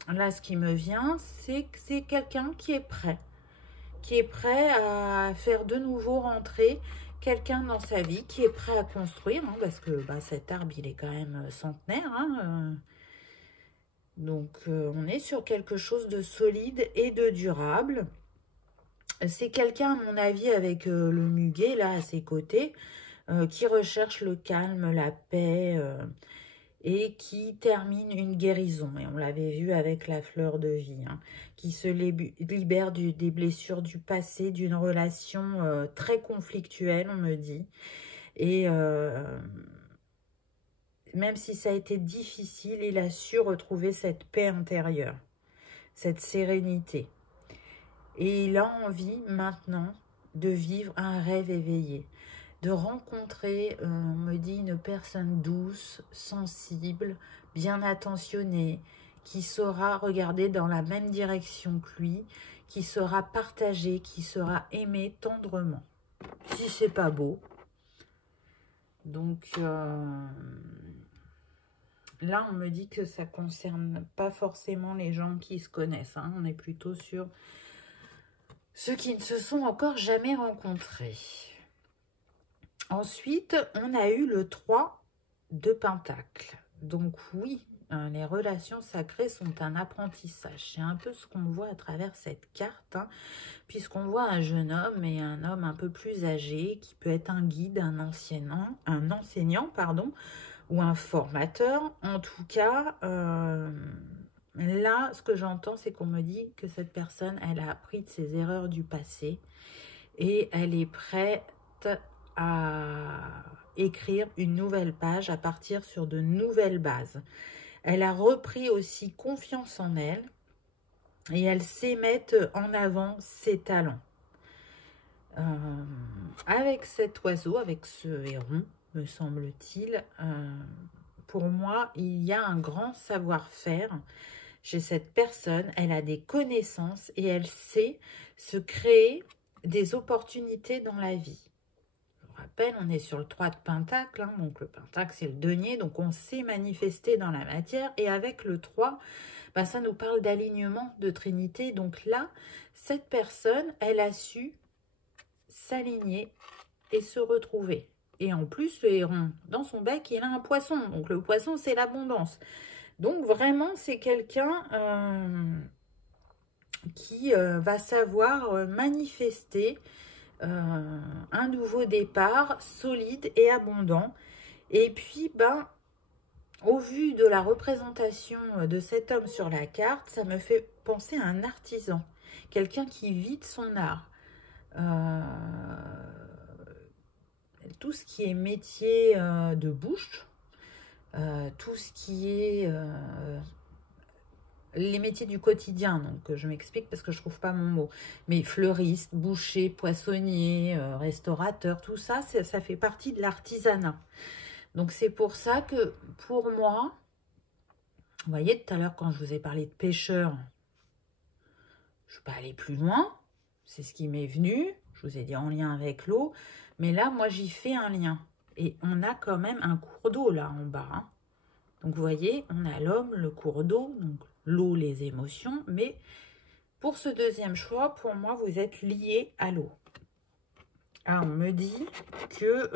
là, ce qui me vient, c'est que c'est quelqu'un qui est prêt à faire de nouveau rentrer quelqu'un dans sa vie, qui est prêt à construire, hein, parce que bah, cet arbre, il est quand même centenaire, hein, donc, on est sur quelque chose de solide et de durable. C'est quelqu'un, à mon avis, avec le muguet, là, à ses côtés, qui recherche le calme, la paix, et qui termine une guérison. Et on l'avait vu avec la fleur de vie, hein, qui se libère des blessures du passé, d'une relation très conflictuelle, on me dit. Et même si ça a été difficile, il a su retrouver cette paix intérieure, cette sérénité. Et il a envie maintenant de vivre un rêve éveillé, de rencontrer, on me dit, une personne douce, sensible, bien attentionnée, qui saura regarder dans la même direction que lui, qui sera partagée, qui sera aimée tendrement. Si c'est pas beau. Donc, là, on me dit que ça ne concerne pas forcément les gens qui se connaissent. Hein. On est plutôt sur ceux qui ne se sont encore jamais rencontrés. Ensuite, on a eu le 3 de Pentacle. Donc oui, les relations sacrées sont un apprentissage. C'est un peu ce qu'on voit à travers cette carte, hein, puisqu'on voit un jeune homme et un homme un peu plus âgé, qui peut être un guide, un enseignant, pardon, ou un formateur. En tout cas, là, ce que j'entends, c'est qu'on me dit que cette personne, elle a appris de ses erreurs du passé et elle est prête à écrire une nouvelle page à partir sur de nouvelles bases. Elle a repris aussi confiance en elle et elle sait mettre en avant ses talents. Avec cet oiseau, avec ce héron, me semble-t-il, pour moi, il y a un grand savoir-faire chez cette personne. Elle a des connaissances et elle sait se créer des opportunités dans la vie. Je vous rappelle, on est sur le 3 de Pentacle, hein, donc le Pentacle, c'est le denier, donc on sait manifester dans la matière. Et avec le 3, bah, ça nous parle d'alignement, de trinité. Donc là, cette personne, elle a su s'aligner et se retrouver. Et en plus, le héron, dans son bec, il a un poisson. Donc le poisson, c'est l'abondance. Donc vraiment, c'est quelqu'un qui va savoir manifester un nouveau départ solide et abondant. Et puis, ben, au vu de la représentation de cet homme sur la carte, ça me fait penser à un artisan. Quelqu'un qui vit de son art. Tout ce qui est métier de bouche, tout ce qui est les métiers du quotidien, donc je m'explique parce que je trouve pas mon mot, mais fleuriste, boucher, poissonnier, restaurateur, tout ça, ça fait partie de l'artisanat. Donc c'est pour ça que pour moi, vous voyez tout à l'heure quand je vous ai parlé de pêcheur, je ne vais pas aller plus loin, c'est ce qui m'est venu, je vous ai dit en lien avec l'eau, mais là moi j'y fais un lien. Et on a quand même un cours d'eau là en bas. Hein. Donc vous voyez, on a l'homme, le cours d'eau, donc l'eau, les émotions. Mais pour ce deuxième choix, pour moi, vous êtes lié à l'eau. Ah, on me dit que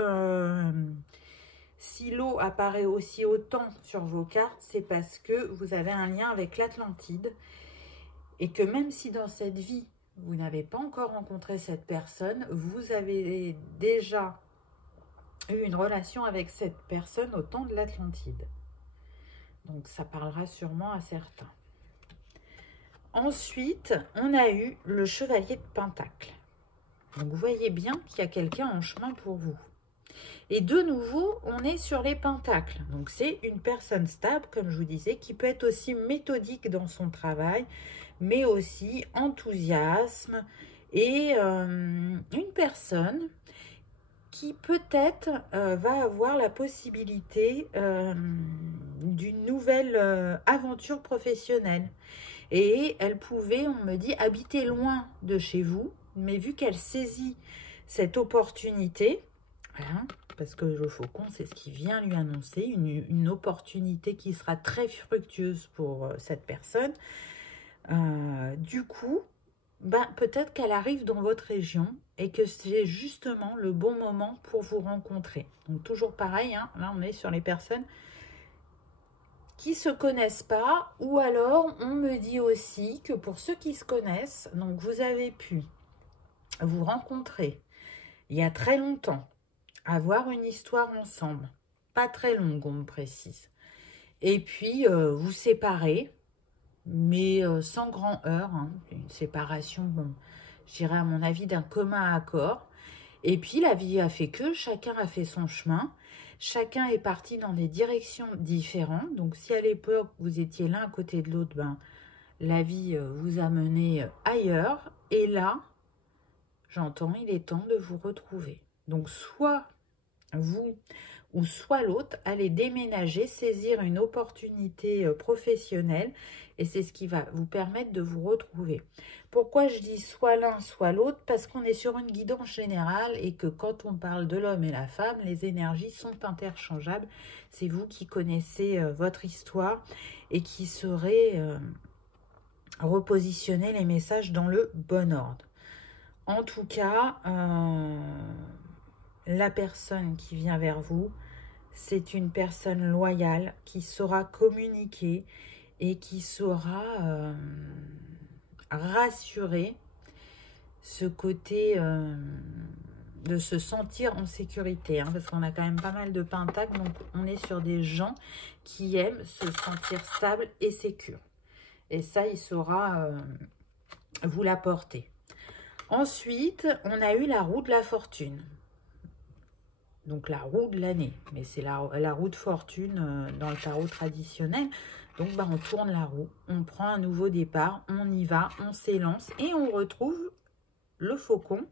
si l'eau apparaît aussi autant sur vos cartes, c'est parce que vous avez un lien avec l'Atlantide. Et que même si dans cette vie, vous n'avez pas encore rencontré cette personne, vous avez déjà eu une relation avec cette personne au temps de l'Atlantide. Donc, ça parlera sûrement à certains. Ensuite, on a eu le chevalier de Pentacle. Donc, vous voyez bien qu'il y a quelqu'un en chemin pour vous. Et de nouveau, on est sur les pentacles. Donc, c'est une personne stable, comme je vous disais, qui peut être aussi méthodique dans son travail, mais aussi enthousiasme. Et une personne qui peut-être va avoir la possibilité d'une nouvelle aventure professionnelle. Et elle pouvait, on me dit, habiter loin de chez vous, mais vu qu'elle saisit cette opportunité, voilà, parce que le faucon, c'est ce qui vient lui annoncer, une opportunité qui sera très fructueuse pour cette personne. Du coup, ben, peut-être qu'elle arrive dans votre région et que c'est justement le bon moment pour vous rencontrer. Donc toujours pareil, hein, là on est sur les personnes qui ne se connaissent pas, ou alors on me dit aussi que pour ceux qui se connaissent, donc vous avez pu vous rencontrer il y a très longtemps, avoir une histoire ensemble, pas très longue on me précise, et puis vous séparer, mais sans grand heurt, hein, une séparation, bon, je dirais à mon avis d'un commun accord, et puis la vie a fait que chacun a fait son chemin, chacun est parti dans des directions différentes, donc si à l'époque vous étiez l'un à côté de l'autre, ben, la vie vous a mené ailleurs, et là, j'entends, il est temps de vous retrouver. Donc soit vous ou soit l'autre, allez déménager, saisir une opportunité professionnelle, et c'est ce qui va vous permettre de vous retrouver. Pourquoi je dis soit l'un, soit l'autre? Parce qu'on est sur une guidance générale et que quand on parle de l'homme et la femme, les énergies sont interchangeables. C'est vous qui connaissez votre histoire et qui saurez repositionner les messages dans le bon ordre. En tout cas, la personne qui vient vers vous, c'est une personne loyale qui saura communiquer et qui saura rassurer ce côté de se sentir en sécurité, hein, parce qu'on a quand même pas mal de pentacles, donc on est sur des gens qui aiment se sentir stable et sécure. Et ça, il saura vous l'apporter. Ensuite, on a eu la roue de la fortune. Donc la roue de l'année, mais c'est la roue de fortune dans le tarot traditionnel. Donc bah, on tourne la roue, on prend un nouveau départ, on y va, on s'élance et on retrouve le faucon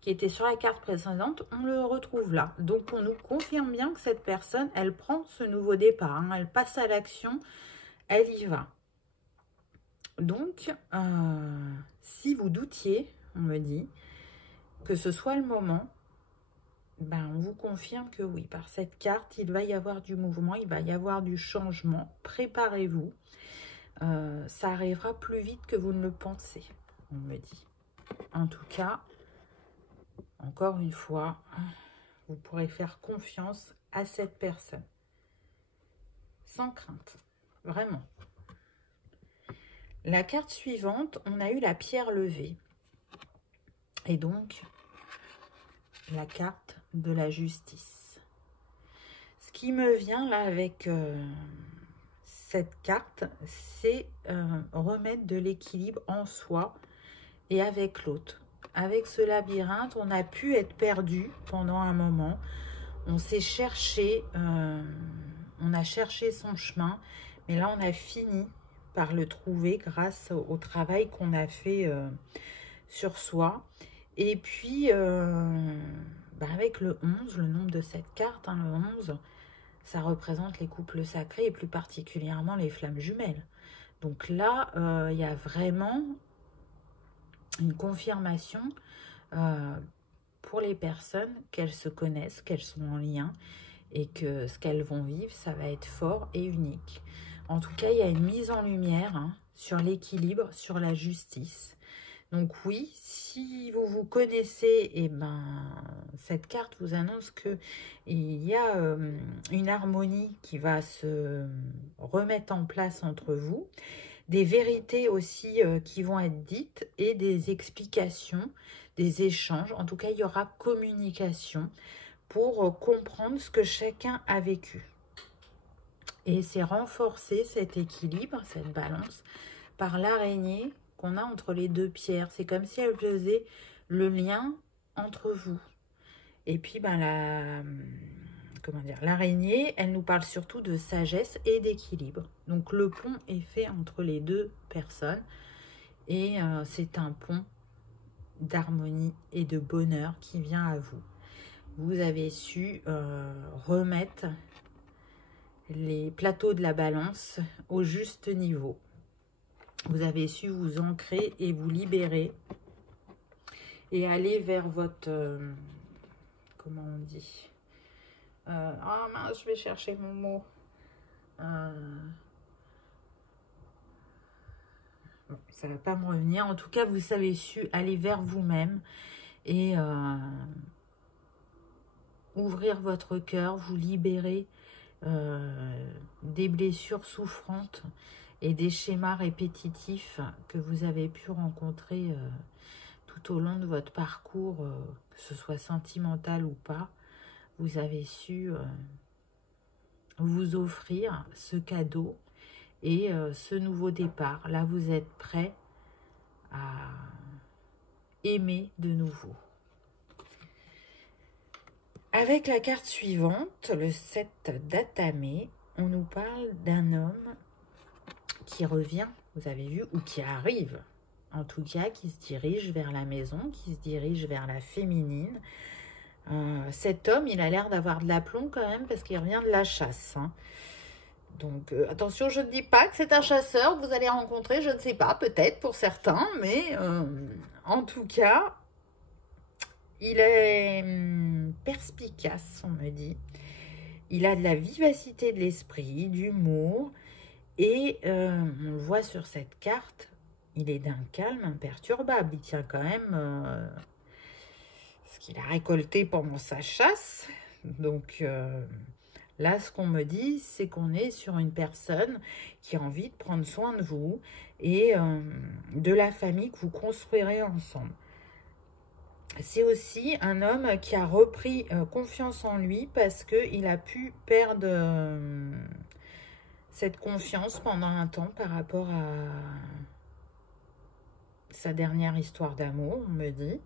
qui était sur la carte précédente, on le retrouve là. Donc on nous confirme bien que cette personne, elle prend ce nouveau départ, hein, elle passe à l'action, elle y va. Donc si vous doutiez, on me dit, que ce soit le moment, ben, on vous confirme que oui, par cette carte, il va y avoir du mouvement, il va y avoir du changement. Préparez-vous. Ça arrivera plus vite que vous ne le pensez, on me dit. En tout cas, encore une fois, vous pourrez faire confiance à cette personne. Sans crainte, vraiment. La carte suivante, on a eu la pierre levée. Et donc, la carte de la justice. Ce qui me vient là avec cette carte, c'est remettre de l'équilibre en soi et avec l'autre. Avec ce labyrinthe, on a pu être perdu pendant un moment. On s'est cherché, on a cherché son chemin, mais là on a fini par le trouver grâce au travail qu'on a fait sur soi. Et puis, avec le 11, le nombre de cette carte, hein, le 11, ça représente les couples sacrés et plus particulièrement les flammes jumelles. Donc là, il y a vraiment une confirmation pour les personnes qu'elles se connaissent, qu'elles sont en lien et que ce qu'elles vont vivre, ça va être fort et unique. En tout cas, il y a une mise en lumière hein, sur l'équilibre, sur la justice. Donc oui, si vous vous connaissez, et ben, cette carte vous annonce qu'il y a une harmonie qui va se remettre en place entre vous, des vérités aussi qui vont être dites et des explications, des échanges. En tout cas, il y aura communication pour comprendre ce que chacun a vécu. Et c'est renforcer cet équilibre, cette balance, par l'araignée qu'on a entre les deux pierres. C'est comme si elle faisait le lien entre vous. Et puis, l'araignée, elle nous parle surtout de sagesse et d'équilibre. Donc, le pont est fait entre les deux personnes. Et c'est un pont d'harmonie et de bonheur qui vient à vous. vous avez su remettre les plateaux de la balance au juste niveau. Vous avez su vous ancrer et vous libérer et aller vers votre... comment on dit ah mince, je vais chercher mon mot. Bon, ça ne va pas me revenir. En tout cas, vous avez su aller vers vous-même et ouvrir votre cœur, vous libérer des blessures souffrantes et des schémas répétitifs que vous avez pu rencontrer tout au long de votre parcours, que ce soit sentimental ou pas. Vous avez su vous offrir ce cadeau et ce nouveau départ. Là, vous êtes prêt à aimer de nouveau. Avec la carte suivante, le 7 d'Atame, on nous parle d'un homme qui revient, vous avez vu, ou qui arrive, en tout cas, qui se dirige vers la maison, qui se dirige vers la féminine. Cet homme, il a l'air d'avoir de l'aplomb quand même, parce qu'il revient de la chasse. Hein. Donc, attention, je ne dis pas que c'est un chasseur que vous allez rencontrer, je ne sais pas, peut-être pour certains, mais en tout cas... il est perspicace, on me dit. Il a de la vivacité de l'esprit, d'humour. Et on le voit sur cette carte, il est d'un calme imperturbable. Il tient quand même ce qu'il a récolté pendant sa chasse. Donc là, ce qu'on me dit, c'est qu'on est sur une personne qui a envie de prendre soin de vous et de la famille que vous construirez ensemble. C'est aussi un homme qui a repris confiance en lui parce qu'il a pu perdre cette confiance pendant un temps par rapport à sa dernière histoire d'amour, on me dit.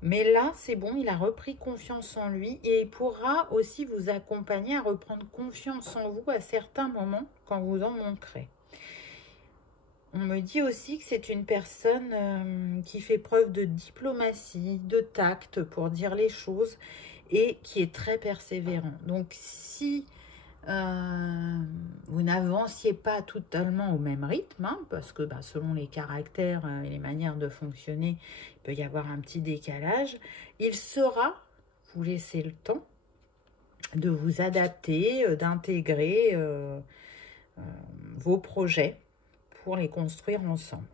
Mais là, c'est bon, il a repris confiance en lui et il pourra aussi vous accompagner à reprendre confiance en vous à certains moments quand vous en manquerez. On me dit aussi que c'est une personne qui fait preuve de diplomatie, de tact pour dire les choses et qui est très persévérant. Donc, si vous n'avanciez pas totalement au même rythme, hein, parce que selon les caractères et les manières de fonctionner, il peut y avoir un petit décalage, il saura vous laisser le temps de vous adapter, d'intégrer vos projets pour les construire ensemble.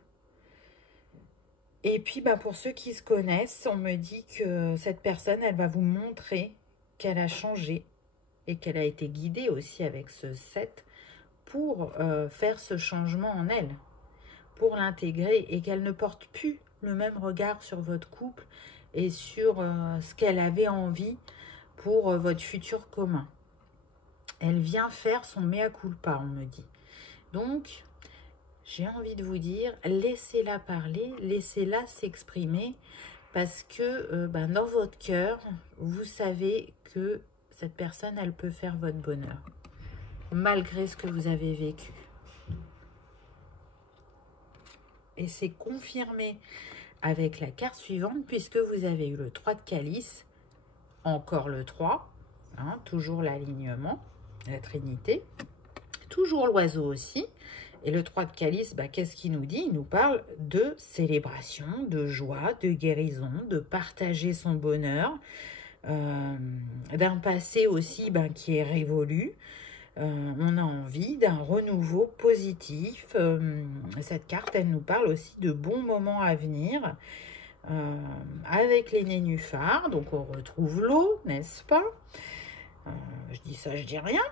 Et puis, pour ceux qui se connaissent, on me dit que cette personne, elle va vous montrer qu'elle a changé et qu'elle a été guidée aussi avec ce 7 pour faire ce changement en elle, pour l'intégrer et qu'elle ne porte plus le même regard sur votre couple et sur ce qu'elle avait envie pour votre futur commun. Elle vient faire son mea culpa, on me dit. Donc, j'ai envie de vous dire, laissez-la parler, laissez-la s'exprimer, parce que dans votre cœur, vous savez que cette personne, elle peut faire votre bonheur, malgré ce que vous avez vécu. Et c'est confirmé avec la carte suivante, puisque vous avez eu le 3 de calice, encore le 3, hein, toujours l'alignement, la Trinité, toujours l'oiseau aussi. Et le 3 de calice, qu'est-ce qu'il nous dit? Il nous parle de célébration, de joie, de guérison, de partager son bonheur, d'un passé aussi qui est révolu. On a envie d'un renouveau positif. Cette carte, elle nous parle aussi de bons moments à venir avec les nénuphars. Donc, on retrouve l'eau, n'est-ce pas? Je dis ça, je dis rien.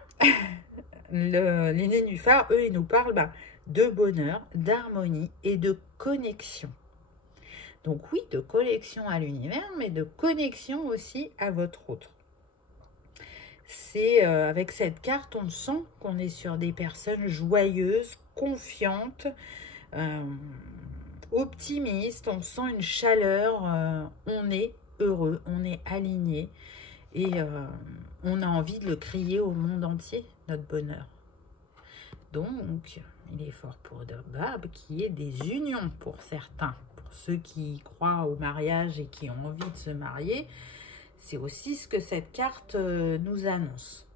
Les nénuphars, eux, ils nous parlent de bonheur, d'harmonie et de connexion. Donc oui, de connexion à l'univers, mais de connexion aussi à votre autre. C'est avec cette carte, on sent qu'on est sur des personnes joyeuses, confiantes, optimistes. On sent une chaleur, on est heureux, on est aligné et on a envie de le crier au monde entier, notre bonheur. Donc, il est fort probable qu'il y ait des unions pour certains. Pour ceux qui croient au mariage et qui ont envie de se marier, C'est aussi ce que cette carte nous annonce.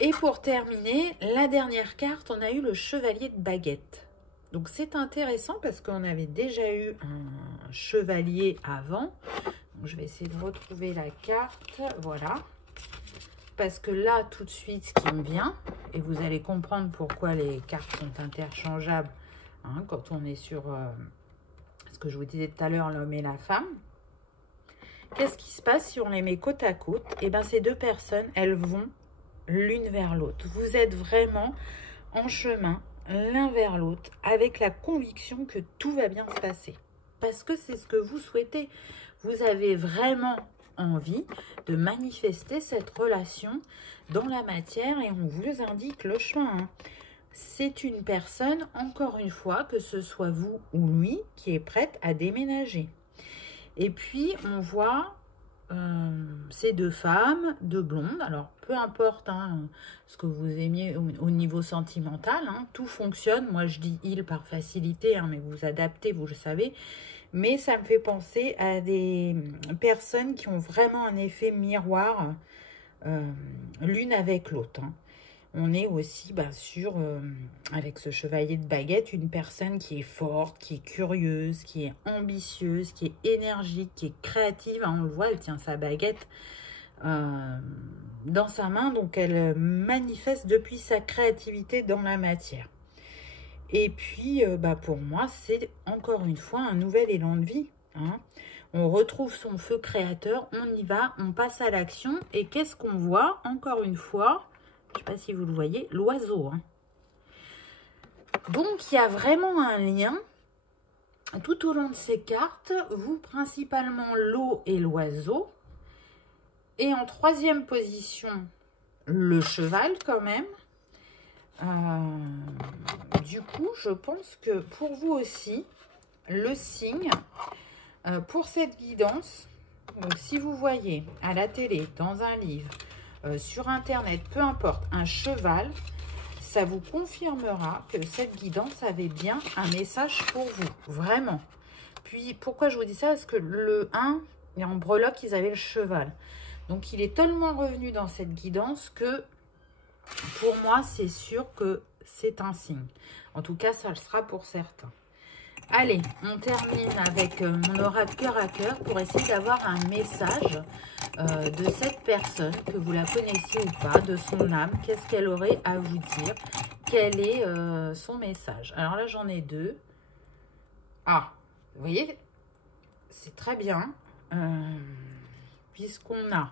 Et pour terminer, la dernière carte, on a eu le chevalier de baguette. Donc c'est intéressant parce qu'on avait déjà eu un chevalier avant. Donc, je vais essayer de retrouver la carte. Voilà. Parce que là, tout de suite, ce qui me vient, et vous allez comprendre pourquoi les cartes sont interchangeables, hein, quand on est sur ce que je vous disais tout à l'heure, l'homme et la femme. Qu'est-ce qui se passe si on les met côte à côte? Et bien, ces deux personnes, elles vont l'une vers l'autre. Vous êtes vraiment en chemin l'un vers l'autre avec la conviction que tout va bien se passer. Parce que c'est ce que vous souhaitez. Vous avez vraiment envie de manifester cette relation dans la matière et on vous indique le chemin. Hein. C'est une personne, encore une fois, que ce soit vous ou lui, qui est prête à déménager. Et puis, on voit ces deux femmes, deux blondes. Alors, peu importe hein, ce que vous aimiez au niveau sentimental, hein, tout fonctionne. Moi, je dis « il » par facilité, hein, mais vous adaptez, vous le savez. Mais ça me fait penser à des personnes qui ont vraiment un effet miroir l'une avec l'autre. Hein. On est aussi sur, avec ce chevalier de baguette, une personne qui est forte, qui est curieuse, qui est ambitieuse, qui est énergique, qui est créative. On le voit, elle tient sa baguette dans sa main, donc elle manifeste depuis sa créativité dans la matière. Et puis, pour moi, c'est encore une fois un nouvel élan de vie. Hein. On retrouve son feu créateur, on y va, on passe à l'action. Et qu'est-ce qu'on voit? Encore une fois, je ne sais pas si vous le voyez, l'oiseau. Hein. Donc, il y a vraiment un lien tout au long de ces cartes. Vous, principalement, l'eau et l'oiseau. Et en troisième position, le cheval quand même. Du coup, je pense que pour vous aussi, le signe, pour cette guidance, donc si vous voyez à la télé, dans un livre, sur Internet, peu importe, un cheval, ça vous confirmera que cette guidance avait bien un message pour vous, vraiment. Puis, pourquoi je vous dis ça? Parce que le 1, et en breloque, ils avaient le cheval. Donc, il est tellement revenu dans cette guidance que, pour moi, c'est sûr que c'est un signe. En tout cas, ça le sera pour certains. Allez, on termine avec mon oracle cœur à cœur pour essayer d'avoir un message de cette personne, que vous la connaissiez ou pas, de son âme. Qu'est-ce qu'elle aurait à vous dire? Quel est son message? Alors là, j'en ai deux. Ah, vous voyez, c'est très bien. Puisqu'on a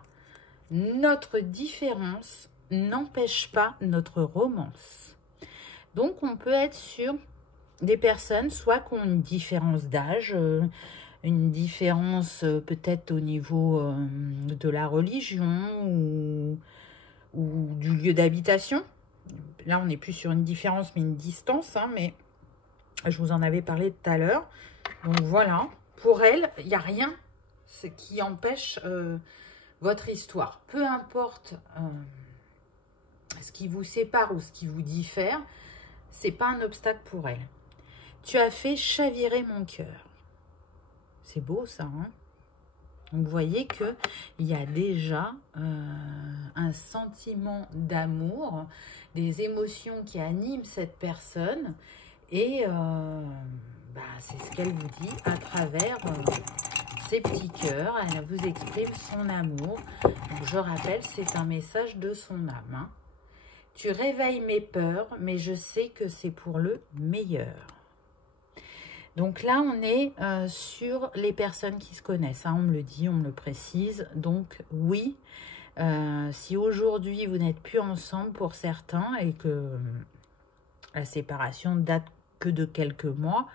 notre différence n'empêche pas notre romance. Donc, on peut être sur des personnes, soit qui ont une différence d'âge, une différence peut-être au niveau de la religion ou du lieu d'habitation. Là, on n'est plus sur une différence, mais une distance, hein, mais je vous en avais parlé tout à l'heure. Donc, voilà. Pour elle, il n'y a rien qui empêche votre histoire. Peu importe ce qui vous sépare ou ce qui vous diffère, c'est pas un obstacle pour elle. Tu as fait chavirer mon cœur. C'est beau ça, hein? Donc vous voyez qu'il y a déjà un sentiment d'amour, des émotions qui animent cette personne. Et c'est ce qu'elle vous dit à travers ses petits cœurs. Elle vous exprime son amour. Donc je rappelle, c'est un message de son âme. Hein. Tu réveilles mes peurs, mais je sais que c'est pour le meilleur. Donc là, on est sur les personnes qui se connaissent. Hein. On me le dit, on me le précise. Donc oui, si aujourd'hui vous n'êtes plus ensemble pour certains et que la séparation date que de quelques mois,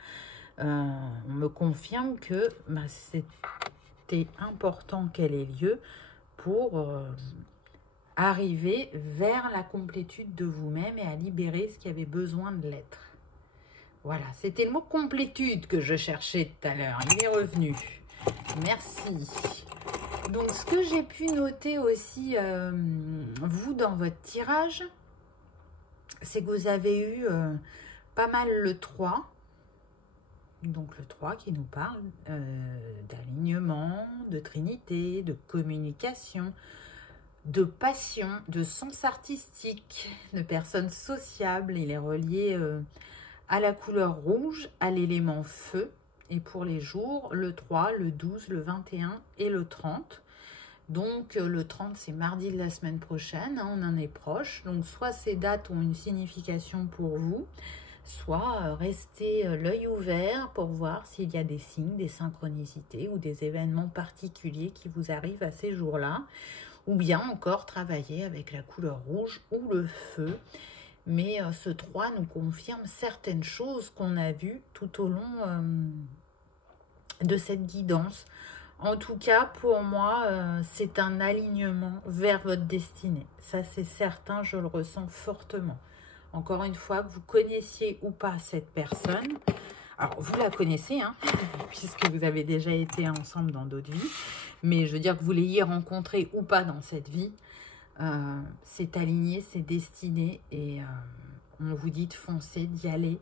on me confirme que c'était important qu'elle ait lieu pour arriver vers la complétude de vous-même et à libérer ce qui avait besoin de l'être. Voilà, c'était le mot complétude que je cherchais tout à l'heure. Il est revenu. Merci. Donc, ce que j'ai pu noter aussi, vous, dans votre tirage, c'est que vous avez eu pas mal le 3. Donc le 3 qui nous parle d'alignement, de trinité, de communication, de passion, de sens artistique, de personnes sociables. Il est relié à la couleur rouge, à l'élément feu. Et pour les jours, le 3, le 12, le 21 et le 30. Donc le 30, c'est mardi de la semaine prochaine, hein, on en est proche. Donc soit ces dates ont une signification pour vous, soit restez l'œil ouvert pour voir s'il y a des signes, des synchronicités ou des événements particuliers qui vous arrivent à ces jours-là. Ou bien encore travailler avec la couleur rouge ou le feu. Mais ce 3 nous confirme certaines choses qu'on a vues tout au long de cette guidance. En tout cas, pour moi, c'est un alignement vers votre destinée. Ça, c'est certain, je le ressens fortement. Encore une fois, que vous connaissiez ou pas cette personne, alors vous la connaissez, hein, puisque vous avez déjà été ensemble dans d'autres vies, mais je veux dire que vous l'ayez rencontré ou pas dans cette vie, c'est aligné, c'est destiné, et on vous dit de foncer, d'y aller,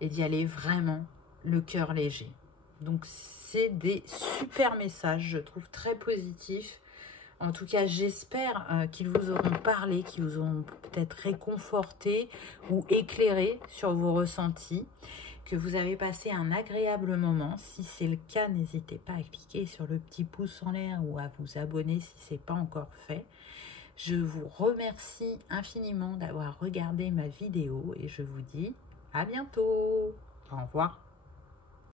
et d'y aller vraiment le cœur léger. Donc c'est des super messages, je trouve très positifs. En tout cas, j'espère qu'ils vous auront parlé, qu'ils vous auront peut-être réconforté ou éclairé sur vos ressentis, que vous avez passé un agréable moment. Si c'est le cas, n'hésitez pas à cliquer sur le petit pouce en l'air ou à vous abonner si ce n'est pas encore fait. Je vous remercie infiniment d'avoir regardé ma vidéo et je vous dis à bientôt. Au revoir.